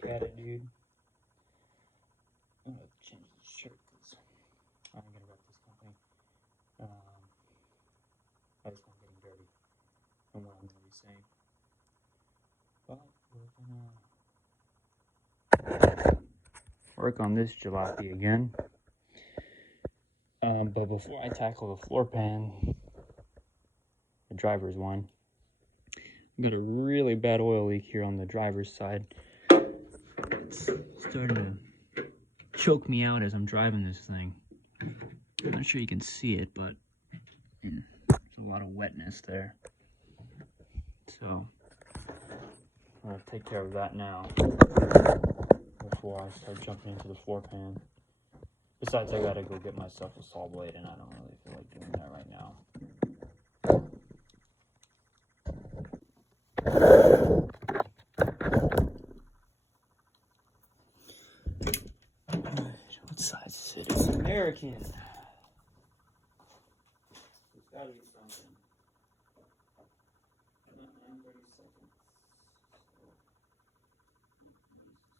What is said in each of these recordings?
back at it, dude. I'm gonna change the shirt because I'm gonna rep this company. I just want getting dirty and what I'm gonna be saying. But we're gonna work on this jalopy again. But before I tackle the floor pan, the driver's one, I've got a really bad oil leak here on the driver's side. It's starting to choke me out as I'm driving this thing. I'm not sure you can see it, but there's a lot of wetness there. So I'm gonna take care of that now before I start jumping into the floor pan. Besides, I gotta go get myself a saw blade, and I don't really feel like doing that right now. What size is it? It's American. There's gotta be something. 30 seconds.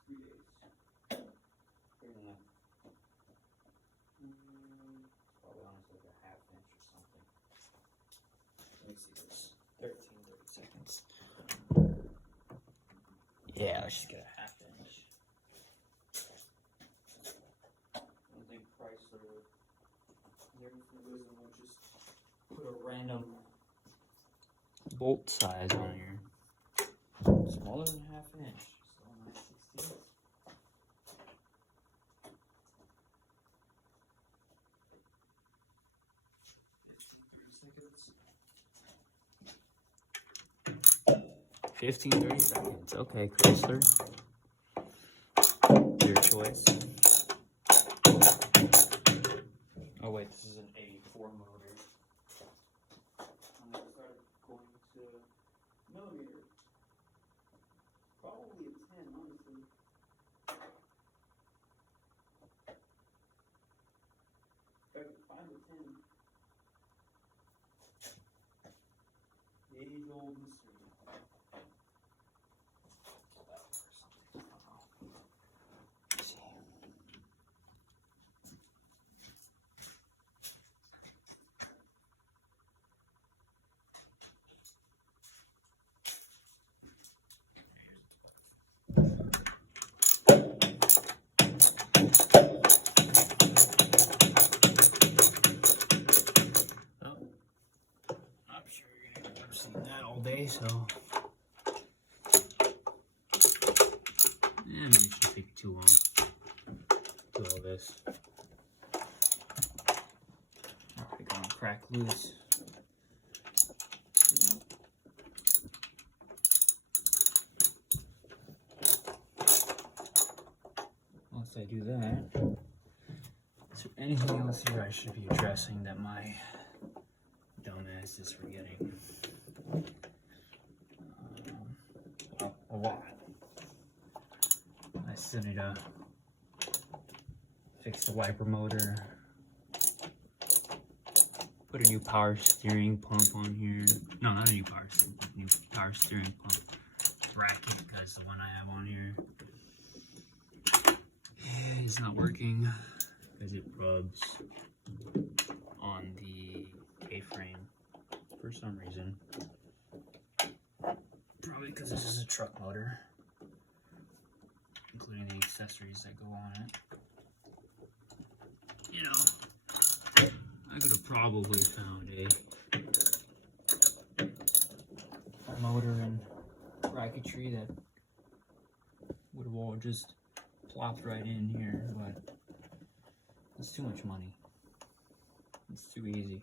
3 days. Probably honestly like a half inch or something. Let me see this. 30 seconds. Yeah, let's just get a half inch. I don't think Chrysler would give me the wisdom would just put a random bolt size on here. Smaller than a half inch. Still 9/16. 30 seconds. Okay, Chrysler. Your choice. Oh wait, this is an 84 motor. I'm gonna start going to millimeter. Probably a 10, honestly. If I could find a 10. The age-old mystery. I'm sure you're gonna never see that all day, so maybe it shouldn't take too long to do all this. Alright, gonna crack loose. Once I do that, is there anything else here I should be addressing that my dumbass is forgetting? Well, a lot. I still need to fix the wiper motor, put a new power steering pump on here. No, not a new power steering pump, new power steering pump bracket, because the one I have on here, yeah, it's not working because it rubs on the A-frame for some reason. Probably because this is a truck motor, including the accessories that go on it. You know, I could have probably found a motor and bracketry that would have all just plopped right in here, but it's too much money. It's too easy.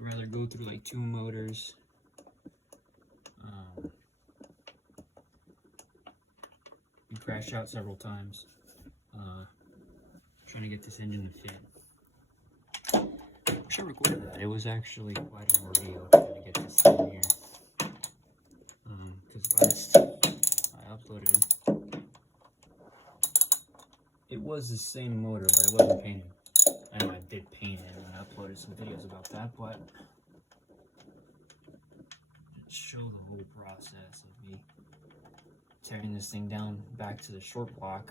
I'd rather go through like 2 motors. And crash out several times. Trying to get this engine to fit. I wish I recorded that. It was actually quite an ordeal trying to get this thing here. Because last I uploaded, it was the same motor, but it wasn't painted. I know I did paint it and I uploaded some videos about that, but show the whole process of me tearing this thing down back to the short block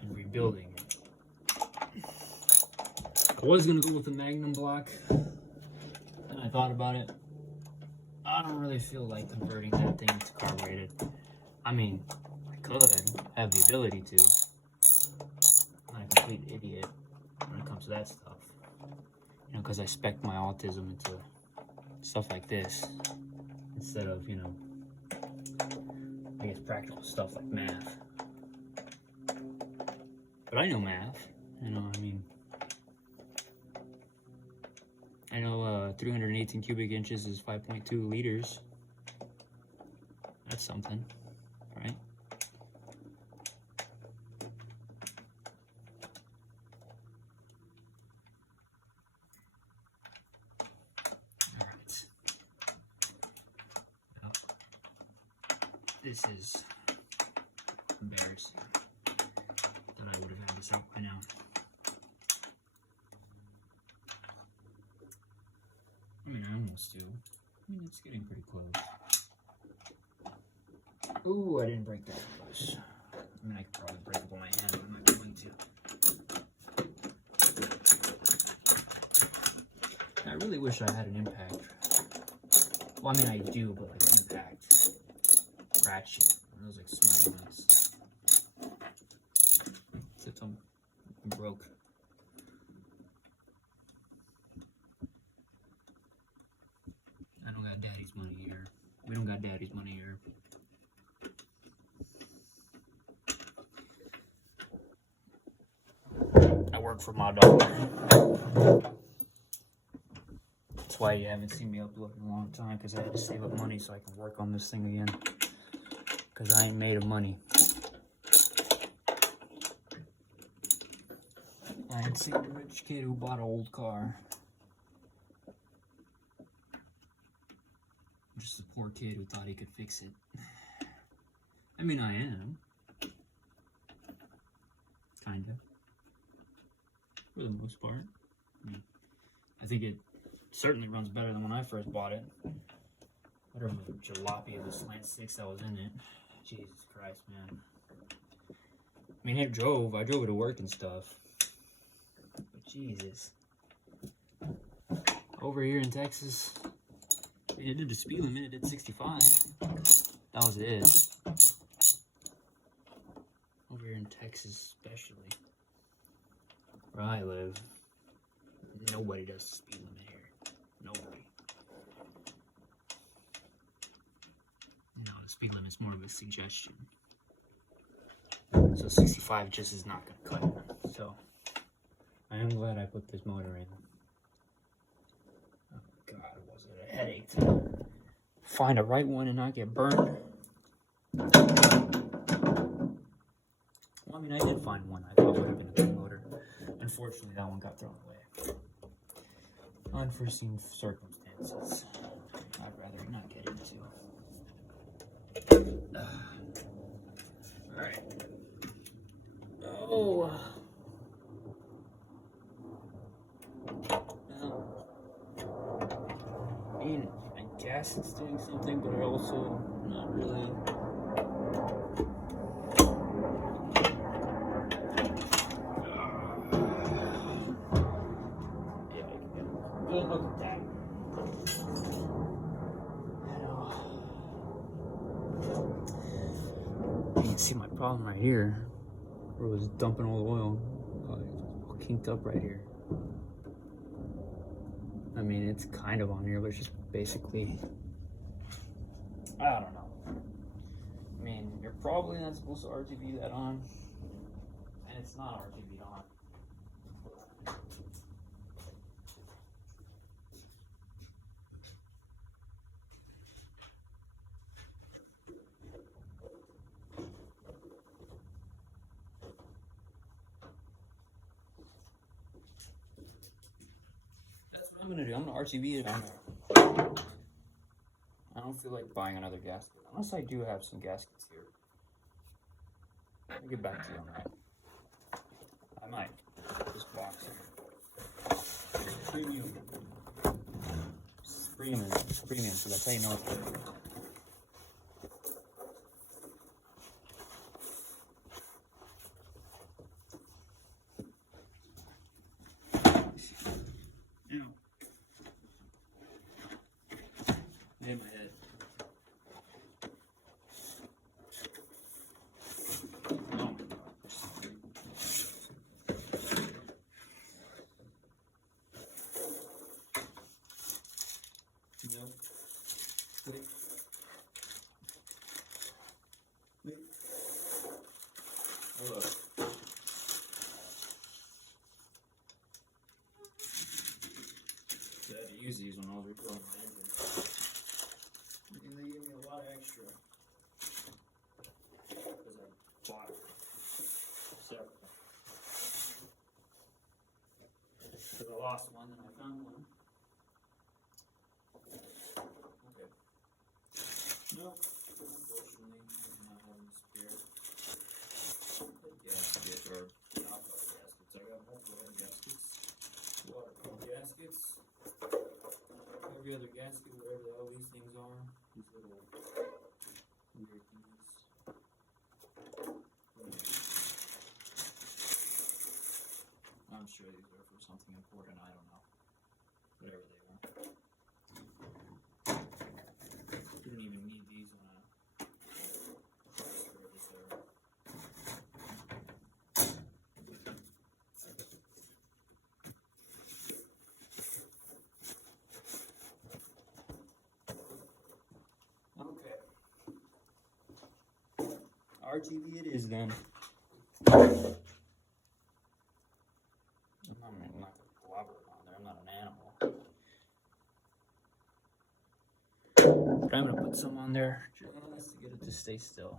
and rebuilding it. I was gonna go with the Magnum block, and I thought about it. I don't really feel like converting that thing to carbureted. I mean, I could have the ability to. I'm a complete idiot when it comes to that stuff. You know, because I spec my autism into stuff like this instead of, you know, I guess practical stuff like math. But I know math, you know, I mean, I know 318 cubic inches is 5.2 liters. That's something, right? All right. Well, this is embarrassing that I would have had this out by now. I mean, I almost do. I mean, it's getting pretty close. Ooh, I didn't break that close. I mean, I could probably break it with my hand, but I'm not going to. I really wish I had an impact. Well, I mean, I do, but like an impact ratchet. Those like small ones. Except I'm broke. I don't got daddy's money here. We don't got daddy's money here. I work for my dollar. That's why you haven't seen me upload in a long time, because I had to save up money so I can work on this thing again. Because I ain't made of money. I ain't seen a rich kid who bought an old car. Just a poor kid who thought he could fix it. I mean, I am. Kinda. For the most part. I mean, I think it certainly runs better than when I first bought it. Whatever jalopy of the slant 6 that was in it. Jesus Christ, man. I mean, I drove it to work and stuff. But Jesus. Over here in Texas, it did the speed limit, it did 65. That was it. Over here in Texas, especially, where I live, nobody does the speed limit here. Nobody. No, the speed limit's more of a suggestion. So 65 just is not going to cut it. So, I am glad I put this motor in. Oh God, was it a headache to find a right one and not get burned? Well, I mean, I did find one I thought would have been a good motor. Unfortunately, that one got thrown away. Unforeseen circumstances I'd rather not get into. Alright. Oh. I mean, I guess it's doing something, but it also not really. Good look at that. You can see my problem right here, where it was dumping all the oil. All kinked up right here. I mean, it's kind of on here, but it's just basically, I don't know. I mean, you're probably not supposed to RTV that on, and it's not RTV'd on. I'm gonna do. I'm gonna RTV it on there. I don't feel like buying another gasket unless I do have some gaskets here. I'll get back to you on that. I might. This box. Premium. Premium, so that's how you know it's good. Wait. Wait. Hold up. I had to use these when I was recording my engine. And they gave me a lot of extra. Because I bought several. Because I lost one and I found one. Okay. Nope. Unfortunately, I'm not having a spare gasket or alcohol gaskets. I got multiple head gaskets, water-cooled gaskets, every other gasket, whatever the hell these things are. These little weird things. I'm sure these are for something important. I don't know. Whatever they are. Didn't even need these on a service. Okay. RTV it is then. I'm not collaborating on there. I'm not an animal. But I'm gonna put some on there just to get it to stay still.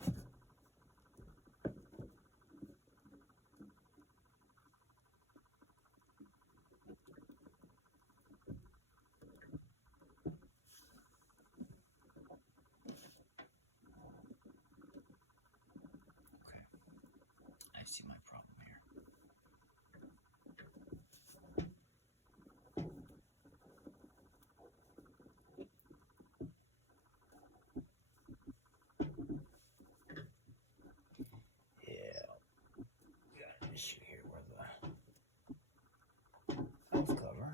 Okay. I see my problem here. Issue here where the valve cover.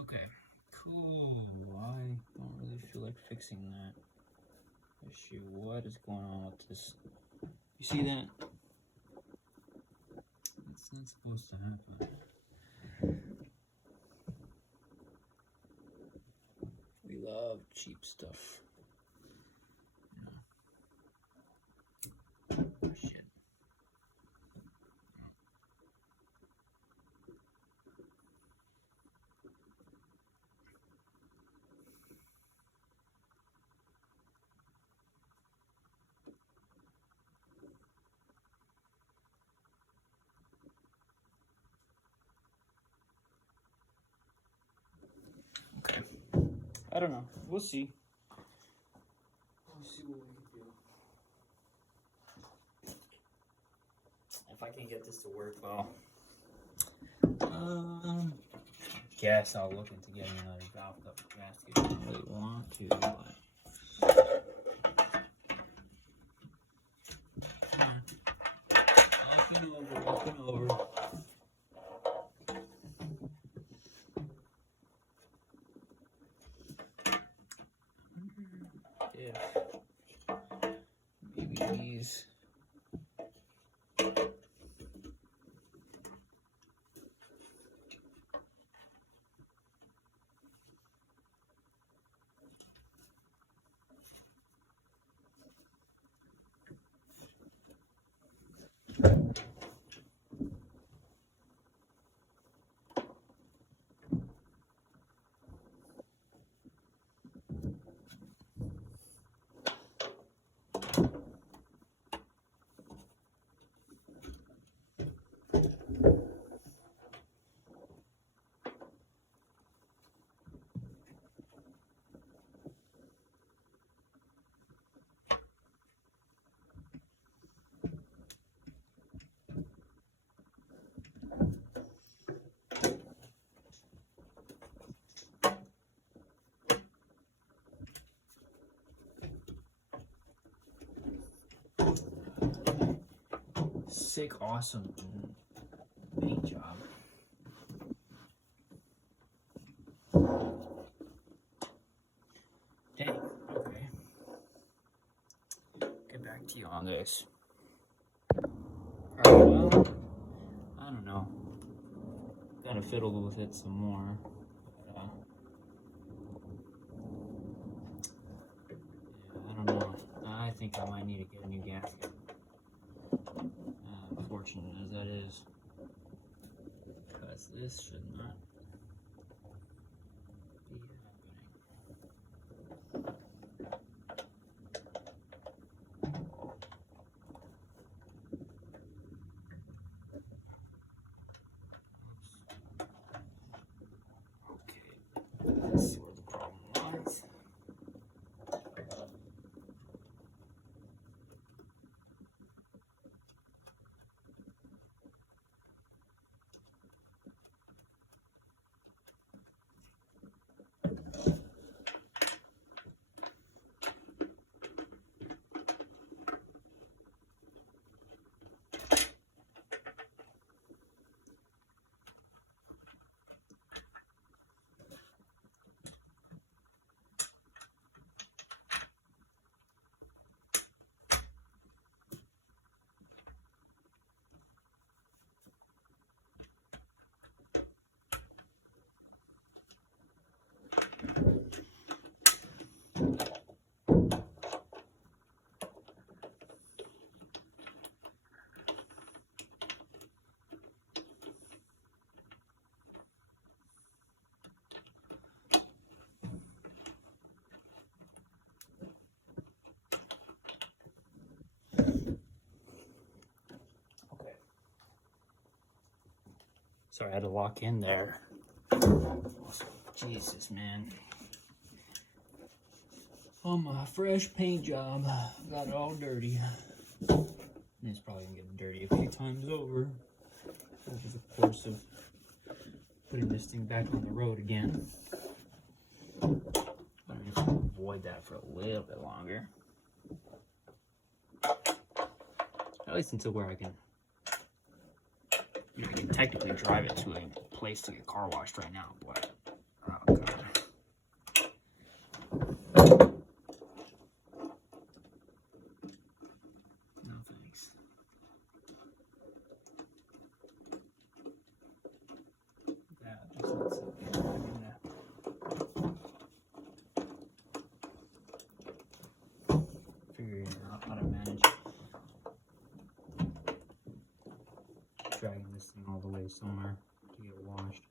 Okay, cool. I don't really feel like fixing that issue. What is going on with this? You see that? It's not supposed to happen. We love cheap stuff. Oh, shit. Okay. I don't know. We'll see. We'll see what we can do. If I can get this to work well. Guess I'll look into getting another valve cover gasket. I don't really want to, but up and over. Yeah. Maybe these. Sick, awesome paint job. Dang, okay. Get back back to you on this. Alright, well, I don't know. Gotta fiddle with it some more. But, yeah, I don't know. I think I might need to get a new gasket. Unfortunate as that is. Because this should not be happening. Let's see where the problem lies. Sorry, I had to lock in there. Jesus, man. On my fresh paint job, got it all dirty. And it's probably gonna get dirty a few times over the course of putting this thing back on the road again. But I'm just gonna avoid that for a little bit longer. At least until where I can, you know, I can technically drive it to a place to get car washed right now, but oh god. No thanks. Yeah, just let's see. Figuring out how to manage dragging this thing all the way somewhere to get washed.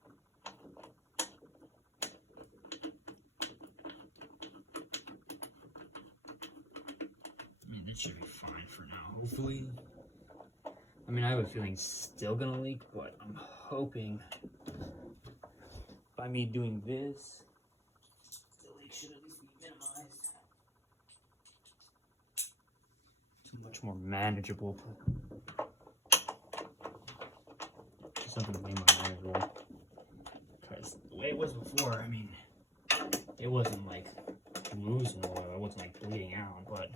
I mean, it should be fine for now, hopefully. I mean, I have a feeling it's still gonna leak, but I'm hoping by me doing this, the leak should at least be minimized. It's much more manageable. Something way more manageable. Because the way it was before, I mean, it wasn't like losing oil, it wasn't like bleeding out, but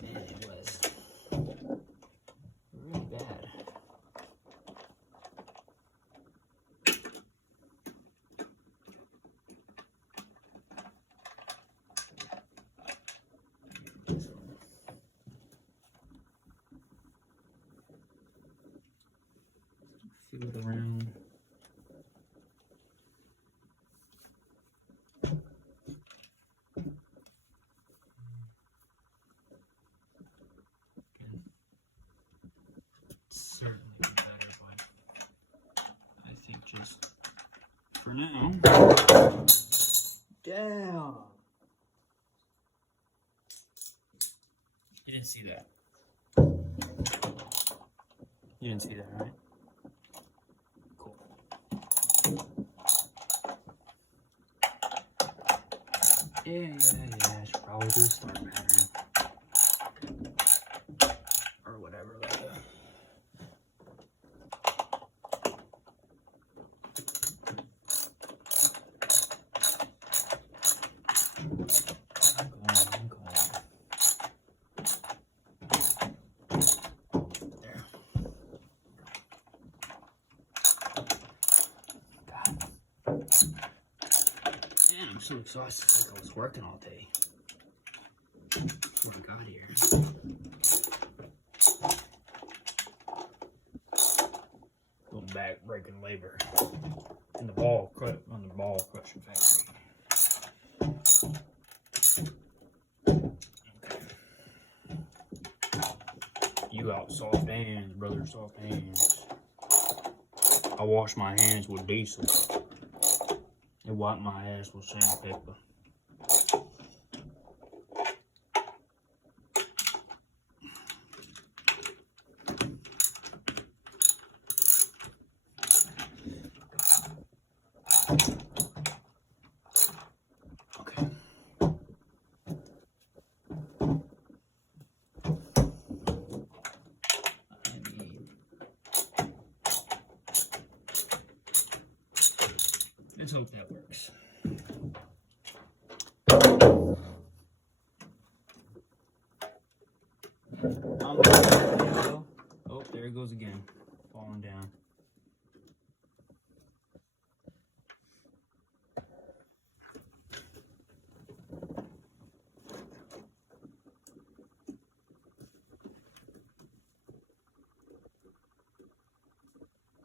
man, it was really bad. Feel it around. Certainly be better, but I think just for now. Damn. You didn't see that. You didn't see that, right? Cool. Yeah. I should probably do a start pattern. Or whatever, like that. I'm going. There. God. Man, I'm so exhausted. It's like I was working all day. Oh my god. got here. Going back, breaking labor in the ball crushing factory. You got soft hands, brother, soft hands. I wash my hands with diesel and wipe my ass with sandpaper. Okay. Let's hope that works. Oh, there it goes again, falling down.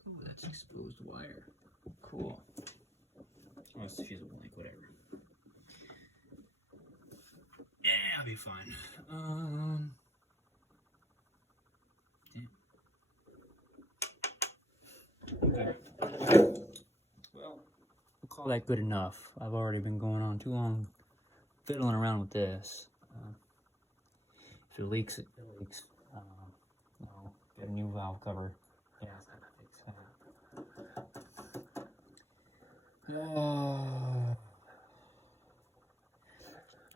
Oh, that's exposed wire. Cool. Oh, it's fusible link, whatever. Yeah, I'll be fine. Damn. Okay. Well, we'll call that good enough. I've already been going on too long fiddling around with this. If it leaks, it leaks. I'll get a new valve cover. Yeah, it's not fix that.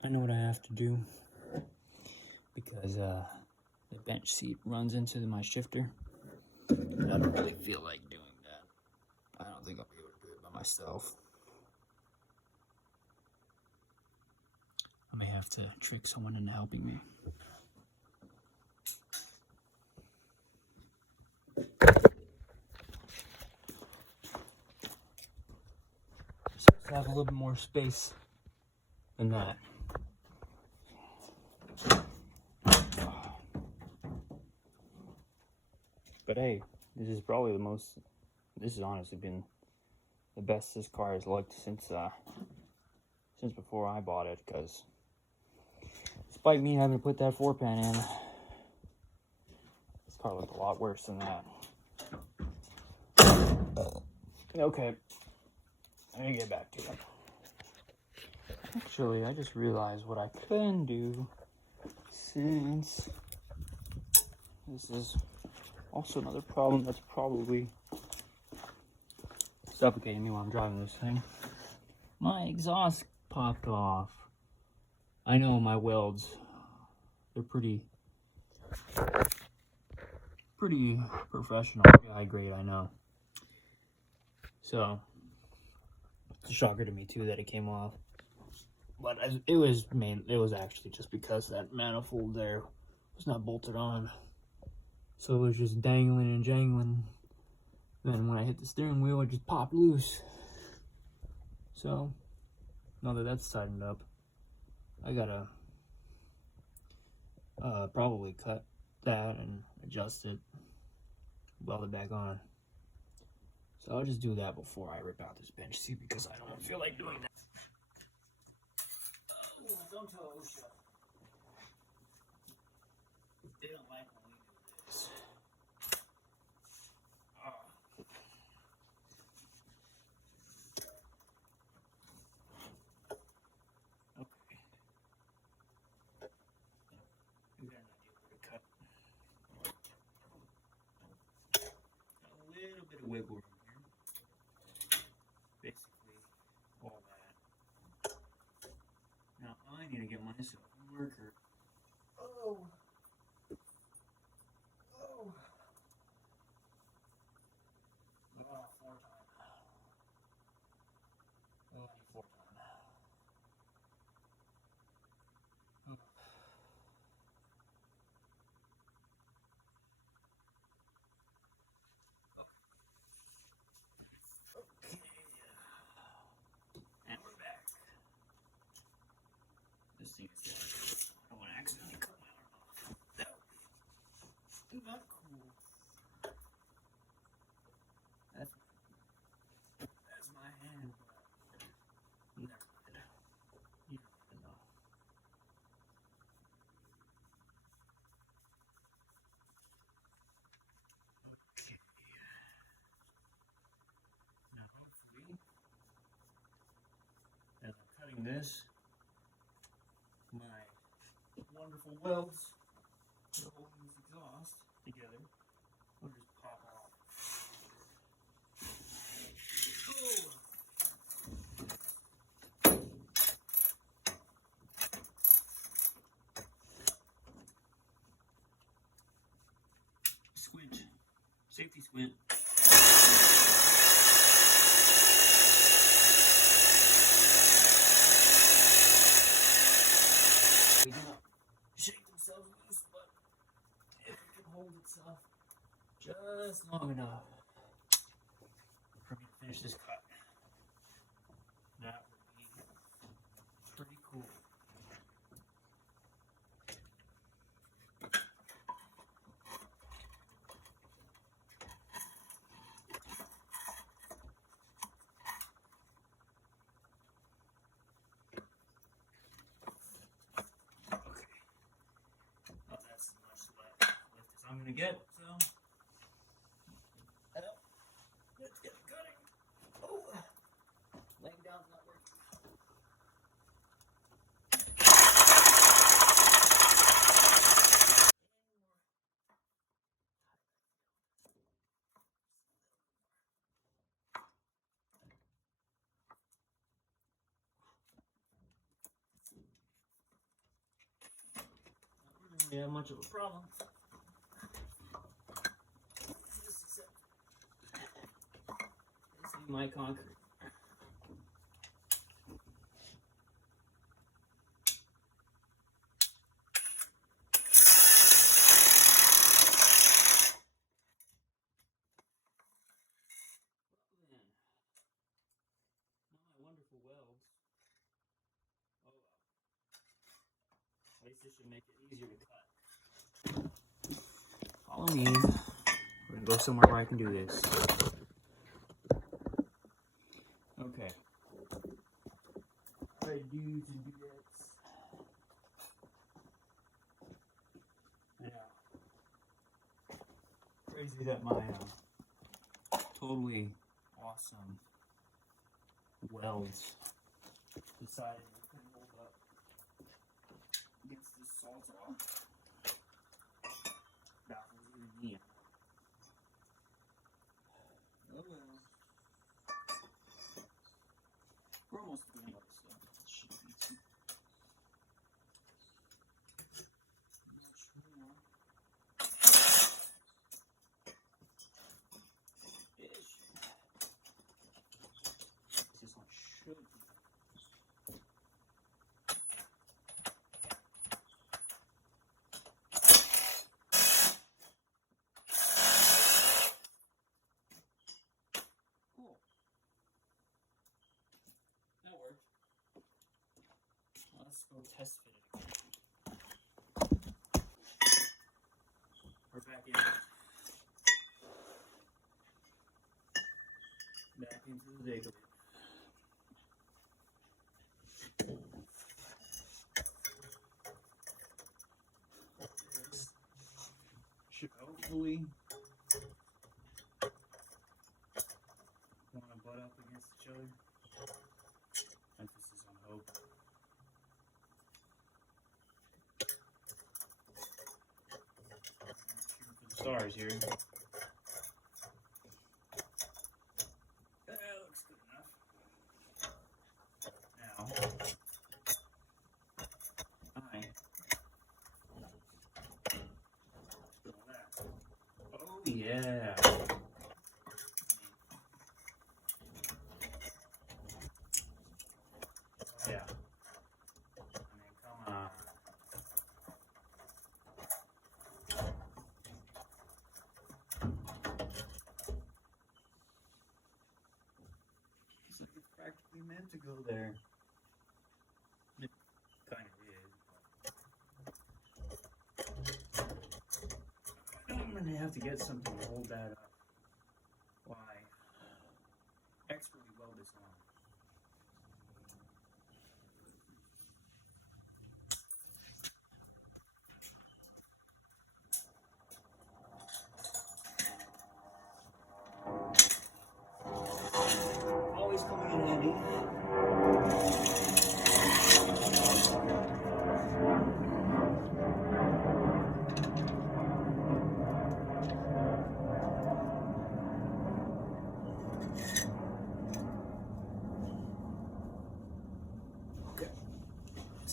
I know what I have to do because the bench seat runs into my shifter. And I don't really feel like doing that. I don't think I'll be able to do it by myself. I may have to trick someone into helping me. So I have a little bit more space than that. But hey, this is probably this has honestly been the best this car has looked since before I bought it, because despite me having to put that 4-pan in, this car looked a lot worse than that. Okay, let me get back to it. Actually, I just realized what I can do, since this is also another problem that's probably suffocating me while I'm driving this thing. My exhaust popped off. I know my welds, they're pretty professional, pretty high grade, I know. So, it's a shocker to me too that it came off. But it was actually just because that manifold there was not bolted on. So it was just dangling and jangling. Then when I hit the steering wheel, it just popped loose. So, now that that's tightened up, I gotta probably cut that and adjust it, weld it back on. So I'll just do that before I rip out this bench seat, because I don't feel like doing that. Oh, don't tell OSHA. They don't like when we do this. Okay. We got an idea where to cut. A little bit of wiggle room here. Basically, all that. Now I need to get myself a marker. Oh. Oh. 4 times. Oh, I need 4 times. Oh. Okay. And we're back. This thing is dead. I don't want to accidentally cut my using this, my wonderful welds that hold this exhaust together, will just pop off. Oh. Squint, safety squint. We do not shake themselves loose, but it can hold itself just long enough for me to finish this cut. That would be pretty cool. That's as much lift as I'm gonna get, so let's get cutting. Oh, laying down's not working. Not really have much of a problem. Just accept this is my concrete. Well then, not my wonderful welds. Oh well. At least this should make it easier to cut. Follow me. We're gonna go somewhere where I can do this. Okay. Alright, dudes and dudettes. Yeah. Crazy that my totally awesome welds decided to couldn't hold up against this Sawzall. Baffles even me. Oh well. We're almost done with this stuff. It should be easy. Much more. Ish. This one should be. Cool. That worked. Let's go test fit it again. We're back in. Back into the dig. Should hopefully want to butt up against each other. Emphasis on hope. Shooting for the stars here. That looks good enough. Now, oh yeah. Yeah. Come on. It's like it's practically meant to go there. It kind of is. I'm gonna have to get something to hold that up. Why? Expertly weld this on. Always coming in handy.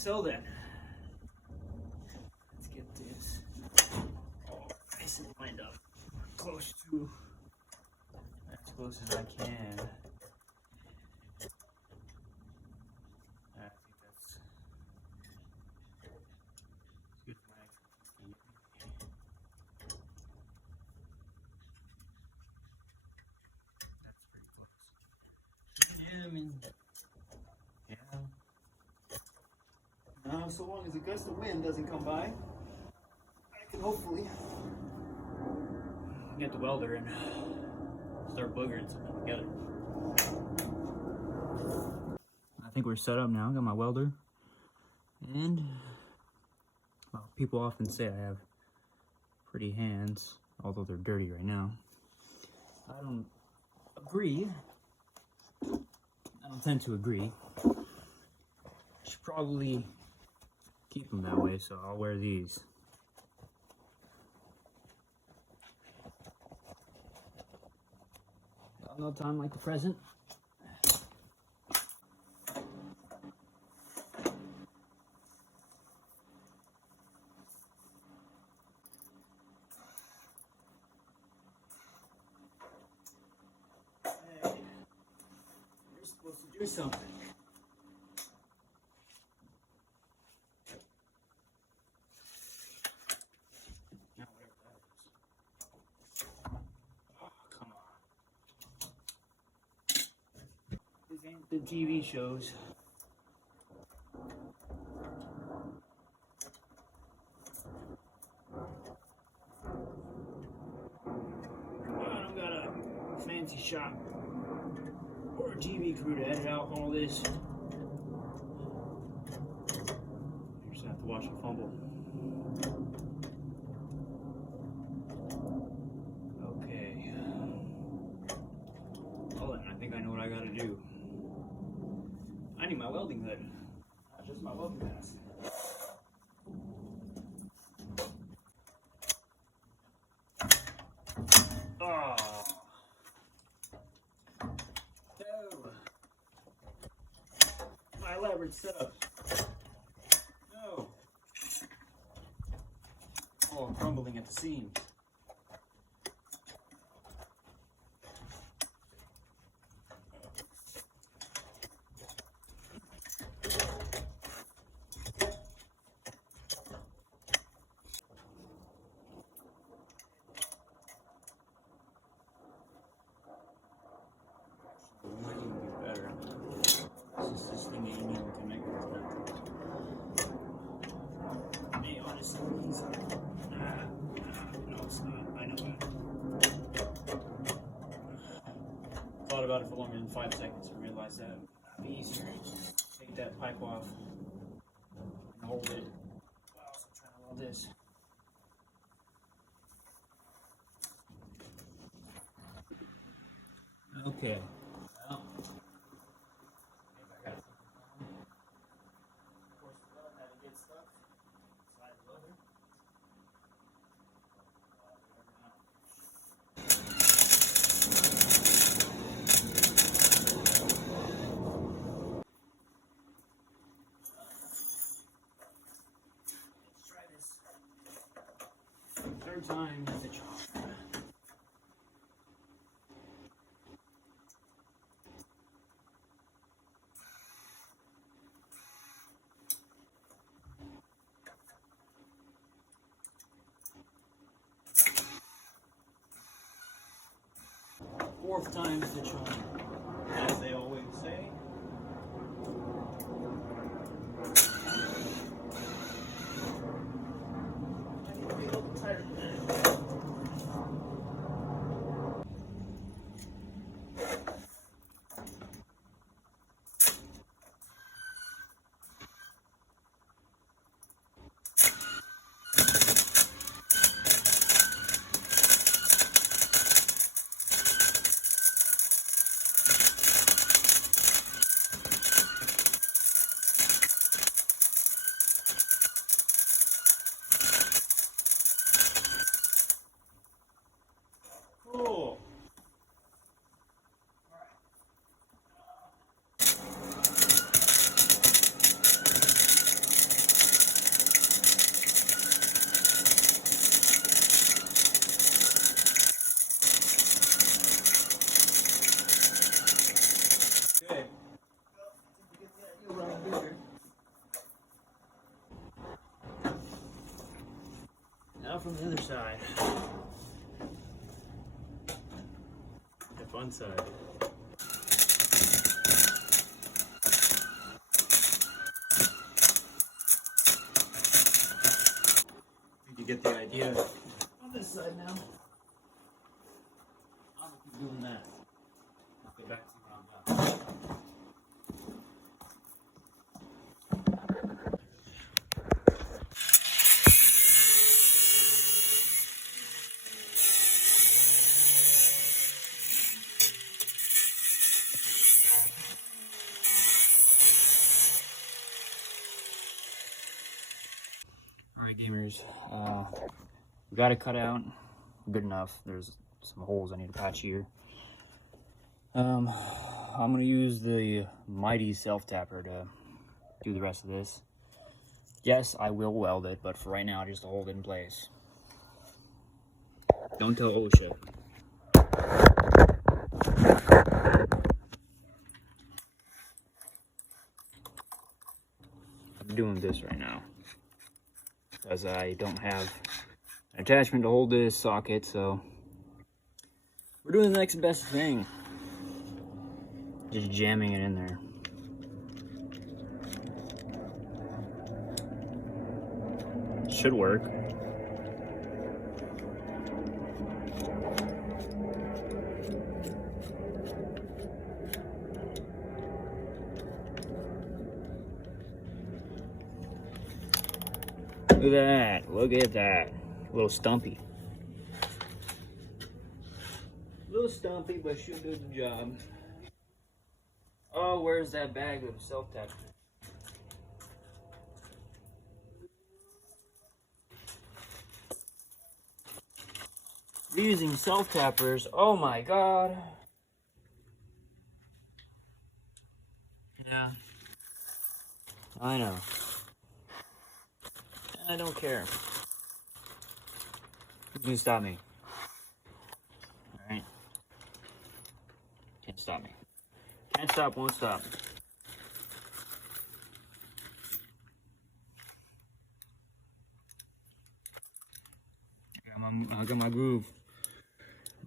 So then, let's get this nice and lined up, close to, as close as I can. I think that's good for my feet. That's pretty close. Yeah, I mean, yeah. So long as a gust of wind doesn't come by, I can hopefully get the welder and start boogering something together. I think we're set up now. Got my welder, and well, people often say I have pretty hands, although they're dirty right now. I don't agree. I don't tend to agree. I should probably keep them that way, so I'll wear these. Got no time like the present. Hey, you're supposed to do something. The TV shows. I don't got a fancy shop or a TV crew to edit out all this. You just have to watch them fumble. Okay. Well then, I think I know what I gotta do. I need my welding hood, not just my welding mask. Oh. No. My elaborate setup. No. Oh, crumbling at the seams. It might even be better. This thing ain't even connected to that. Hey, honestly, no, it's not. I know that. Thought about it for longer than 5 seconds and realized that it'd be easier. Take that pipe off and hold it while also trying to weld this. Okay. Well, I got something on. Of course, the weld had to get stuck inside the welder. Let's try this. Third time is the charm. Fourth time's the charm, as they always say. I need to be a little tighter than that. from the other side. The fun side. You get the idea on this side now. I'll keep doing that. I'll get back to the ground up. Alright gamers, we got it cut out good enough. There's some holes I need to patch here. I'm gonna use the Mighty self-tapper to do the rest of this. Yes, I will weld it, but for right now, just to hold it in place. Don't tell OSHA. I'm doing this right now because I don't have an attachment to hold this socket, so we're doing the next best thing. Just jamming it in there. Should work. Look at that. Look at that. A little stumpy. A little stumpy, but should do the job. Oh, where's that bag of self-tapper? Using self-tappers, oh my god. Yeah. I know. I don't care. Who can stop me? Alright. Can't stop me. Can't stop, won't stop. I got my groove.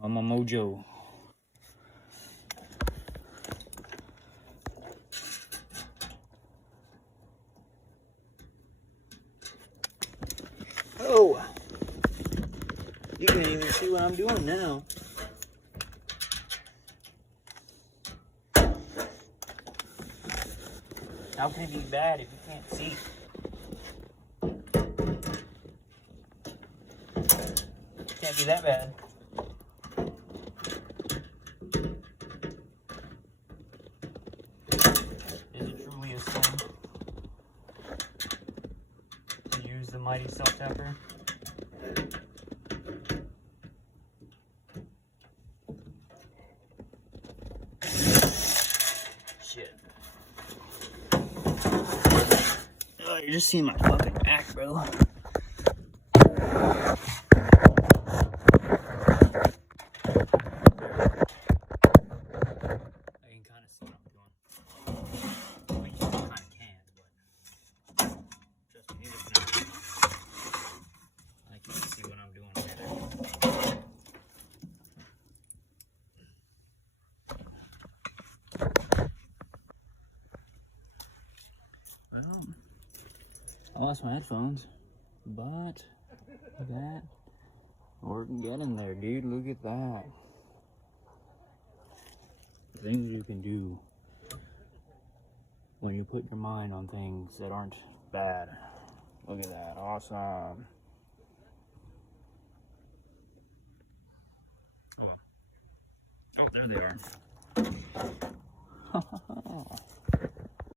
On my mojo. Oh! You can't even see what I'm doing now. How can it be bad if you can't see? Can't be that bad. Is it truly a sin to use the Mighty self-tapper? Shit. Oh, you're just seeing my fucking back, bro. I lost my headphones, but look at that. We're getting there, dude. Look at that. The things you can do when you put your mind on things that aren't bad. Look at that. Awesome. Oh, well. Oh, there they are.